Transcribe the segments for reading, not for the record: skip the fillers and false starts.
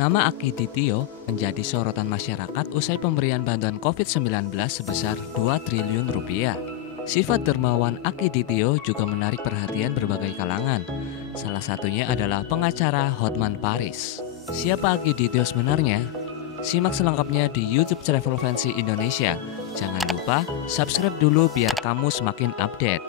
Nama Akiditio menjadi sorotan masyarakat usai pemberian bantuan COVID-19 sebesar 2 triliun rupiah. Sifat dermawan Akiditio juga menarik perhatian berbagai kalangan. Salah satunya adalah pengacara Hotman Paris. Siapa Akiditio sebenarnya? Simak selengkapnya di YouTube Travel Fancy Indonesia. Jangan lupa subscribe dulu biar kamu semakin update.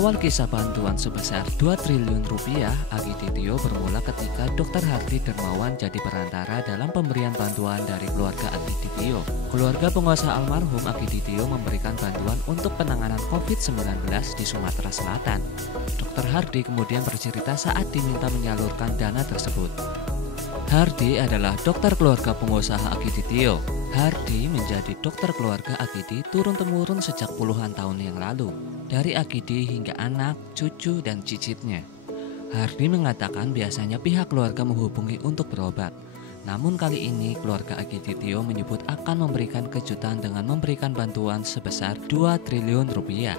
Awal kisah bantuan sebesar 2 triliun rupiah Akiditio bermula ketika Dr. Hardi Dermawan jadi perantara dalam pemberian bantuan dari keluarga Akiditio. Keluarga pengusaha almarhum Akiditio memberikan bantuan untuk penanganan COVID-19 di Sumatera Selatan. Dr. Hardi kemudian bercerita saat diminta menyalurkan dana tersebut. Hardi adalah dokter keluarga pengusaha Akiditio. Hardi menjadi dokter keluarga Akidi turun-temurun sejak puluhan tahun yang lalu, dari Akidi hingga anak, cucu, dan cicitnya. Hardi mengatakan biasanya pihak keluarga menghubungi untuk berobat. Namun kali ini keluarga Akiditio menyebut akan memberikan kejutan dengan memberikan bantuan sebesar 2 triliun rupiah.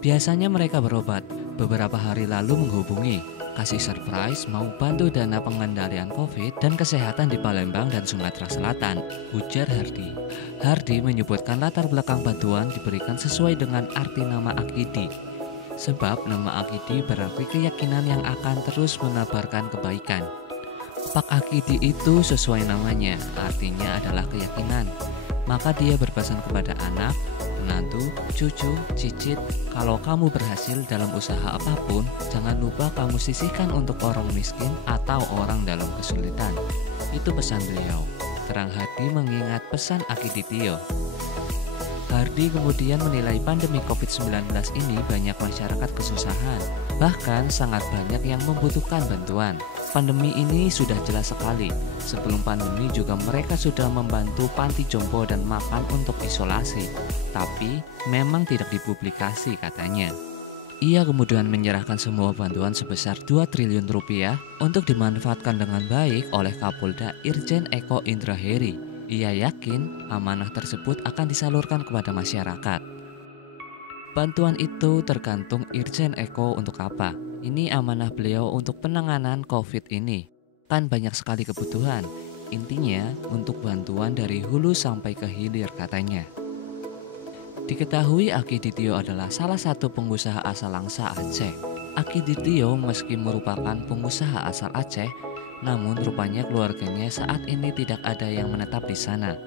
Biasanya mereka berobat, beberapa hari lalu menghubungi, kasih surprise mau bantu dana pengendalian COVID dan kesehatan di Palembang dan Sumatera Selatan, ujar Hardi. Hardi menyebutkan latar belakang bantuan diberikan sesuai dengan arti nama Akidi. Sebab nama Akidi berarti keyakinan yang akan terus menebarkan kebaikan. Pak Akidi itu sesuai namanya, artinya adalah keyakinan. Maka dia berpesan kepada anak, menantu, cucu, cicit, kalau kamu berhasil dalam usaha apapun, jangan lupa kamu sisihkan untuk orang miskin atau orang dalam kesulitan. Itu pesan beliau. Terang Hardi mengingat pesan Akiditio. Hardi kemudian menilai pandemi COVID-19 ini banyak masyarakat kesusahan, bahkan sangat banyak yang membutuhkan bantuan. Pandemi ini sudah jelas sekali. Sebelum pandemi juga mereka sudah membantu panti jompo dan makan untuk isolasi. Tapi memang tidak dipublikasi katanya. Ia kemudian menyerahkan semua bantuan sebesar 2 triliun rupiah untuk dimanfaatkan dengan baik oleh Kapolda Irjen Eko Indraheri. Ia yakin amanah tersebut akan disalurkan kepada masyarakat. Bantuan itu tergantung Irjen Eko untuk apa. Ini amanah beliau untuk penanganan COVID ini. Kan banyak sekali kebutuhan. Intinya untuk bantuan dari hulu sampai ke hilir katanya. Diketahui Akiditio adalah salah satu pengusaha asal Langsa Aceh. Akiditio meski merupakan pengusaha asal Aceh, namun rupanya keluarganya saat ini tidak ada yang menetap di sana.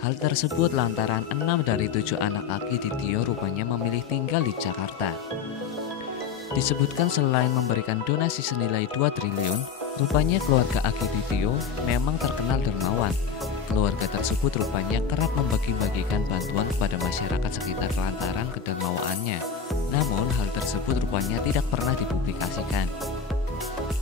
Hal tersebut lantaran 6 dari 7 anak Akiditio rupanya memilih tinggal di Jakarta. Disebutkan selain memberikan donasi senilai 2 triliun, rupanya keluarga Akiditio memang terkenal dermawan. Keluarga tersebut rupanya kerap membagi-bagikan bantuan kepada masyarakat sekitar lantaran kedermawaannya. Namun hal tersebut rupanya tidak pernah dipublikasikan.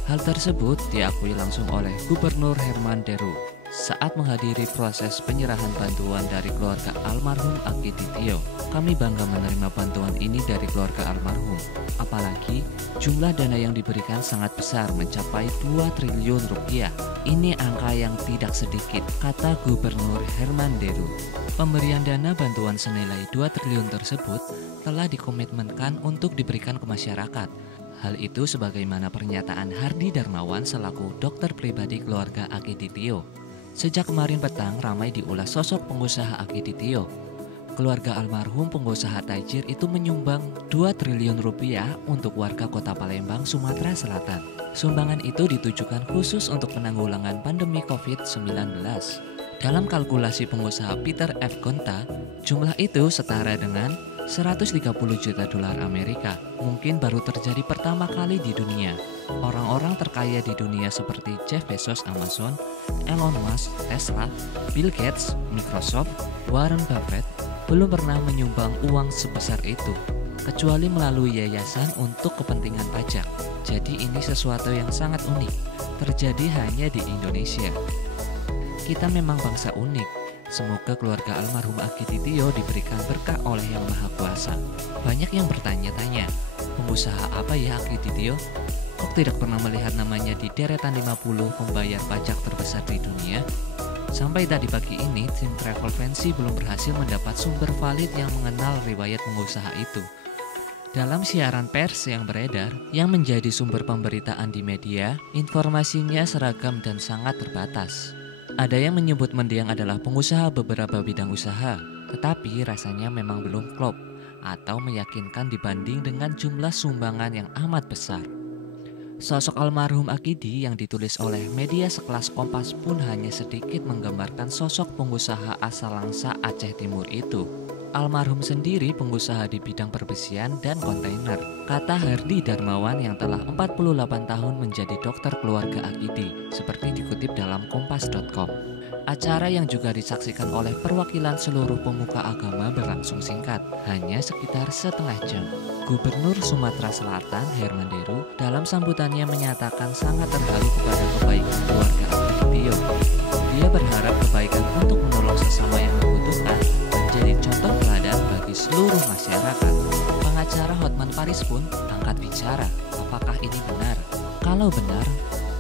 Hal tersebut diakui langsung oleh Gubernur Herman Deru saat menghadiri proses penyerahan bantuan dari keluarga almarhum Akiditio. Kami bangga menerima bantuan ini dari keluarga almarhum. Apalagi jumlah dana yang diberikan sangat besar mencapai 2 triliun rupiah. Ini angka yang tidak sedikit, kata Gubernur Herman Deru. Pemberian dana bantuan senilai 2 triliun tersebut telah dikomitmenkan untuk diberikan ke masyarakat. Hal itu sebagaimana pernyataan Hardi Dermawan selaku dokter pribadi keluarga Akiditio. Sejak kemarin petang ramai diulas sosok pengusaha Akiditio. Keluarga almarhum pengusaha tajir itu menyumbang 2 triliun rupiah untuk warga kota Palembang, Sumatera Selatan. Sumbangan itu ditujukan khusus untuk penanggulangan pandemi COVID-19. Dalam kalkulasi pengusaha Peter F. Gonta, jumlah itu setara dengan 130 juta dolar Amerika. Mungkin baru terjadi pertama kali di dunia. Orang-orang terkaya di dunia seperti Jeff Bezos Amazon, Elon Musk Tesla, Bill Gates Microsoft, Warren Buffett belum pernah menyumbang uang sebesar itu, kecuali melalui yayasan untuk kepentingan pajak. Jadi ini sesuatu yang sangat unik, terjadi hanya di Indonesia. Kita memang bangsa unik. Semoga keluarga almarhum Akiditio diberikan berkah oleh Yang Maha Kuasa. Banyak yang bertanya-tanya, pengusaha apa ya Akiditio? Kok tidak pernah melihat namanya di deretan 50 pembayar pajak terbesar di dunia? Sampai tadi pagi ini, tim Travel Fancy belum berhasil mendapat sumber valid yang mengenal riwayat pengusaha itu. Dalam siaran pers yang beredar, yang menjadi sumber pemberitaan di media, informasinya seragam dan sangat terbatas. Ada yang menyebut mendiang adalah pengusaha beberapa bidang usaha, tetapi rasanya memang belum klop atau meyakinkan dibanding dengan jumlah sumbangan yang amat besar. Sosok almarhum Akidi yang ditulis oleh media sekelas Kompas pun hanya sedikit menggambarkan sosok pengusaha asal Langsa Aceh Timur itu. Almarhum sendiri pengusaha di bidang perbesian dan kontainer, kata Hardi Darmawan yang telah 48 tahun menjadi dokter keluarga Akidi, seperti dikutip dalam kompas.com. Acara yang juga disaksikan oleh perwakilan seluruh pemuka agama berlangsung singkat, hanya sekitar setengah jam. Gubernur Sumatera Selatan Herman Deru dalam sambutannya menyatakan sangat terharu kepada kebaikan keluarga Akiditio. Dia berharap kebaikan untuk menolong sesama yang membutuhkan menjadi contoh teladan bagi seluruh masyarakat. Pengacara Hotman Paris pun angkat bicara, apakah ini benar? Kalau benar,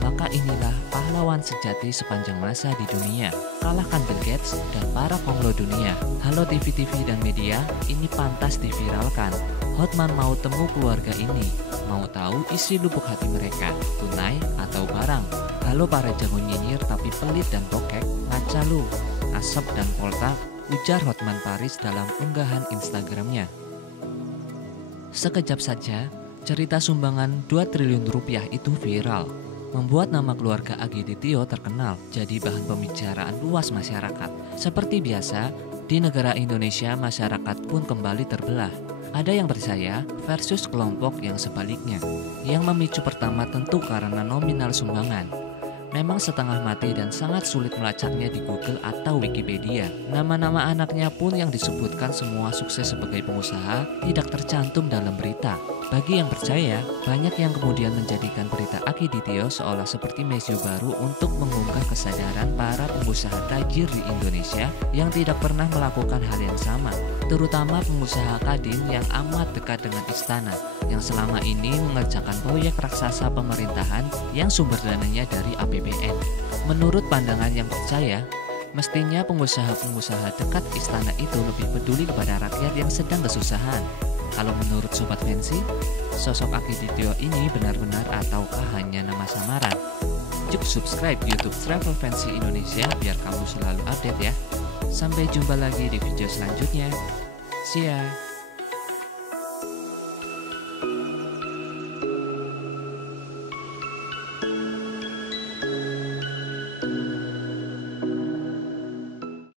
maka inilah pahlawan sejati sepanjang masa di dunia. Kalahkan Bill Gates dan para konglo dunia. Halo TV-TV dan media, ini pantas diviralkan. Hotman mau temu keluarga ini, mau tahu isi lubuk hati mereka, tunai atau barang. Halo para jago nyinyir tapi pelit dan bokek, ngaca lu, asap dan poltak, ujar Hotman Paris dalam unggahan Instagramnya. Sekejap saja, cerita sumbangan 2 triliun rupiah itu viral, membuat nama keluarga Akiditio terkenal jadi bahan pembicaraan luas masyarakat. Seperti biasa, di negara Indonesia masyarakat pun kembali terbelah. Ada yang percaya versus kelompok yang sebaliknya. Yang memicu pertama tentu karena nominal sumbangan. Memang setengah mati dan sangat sulit melacaknya di Google atau Wikipedia. Nama-nama anaknya pun yang disebutkan semua sukses sebagai pengusaha tidak tercantum dalam berita. Bagi yang percaya, banyak yang kemudian menjadikan berita Akiditio seolah seperti mesu baru untuk mengunggah kesadaran para pengusaha tajir di Indonesia yang tidak pernah melakukan hal yang sama, terutama pengusaha Kadin yang amat dekat dengan istana, yang selama ini mengerjakan proyek raksasa pemerintahan yang sumber dananya dari APBN. Menurut pandangan yang percaya, mestinya pengusaha-pengusaha dekat istana itu lebih peduli kepada rakyat yang sedang kesusahan. Kalau menurut Sobat Fancy, sosok Akiditio ini benar-benar ataukah hanya nama samaran? Yuk subscribe YouTube Travel Fancy Indonesia biar kamu selalu update ya. Sampai jumpa lagi di video selanjutnya. See ya!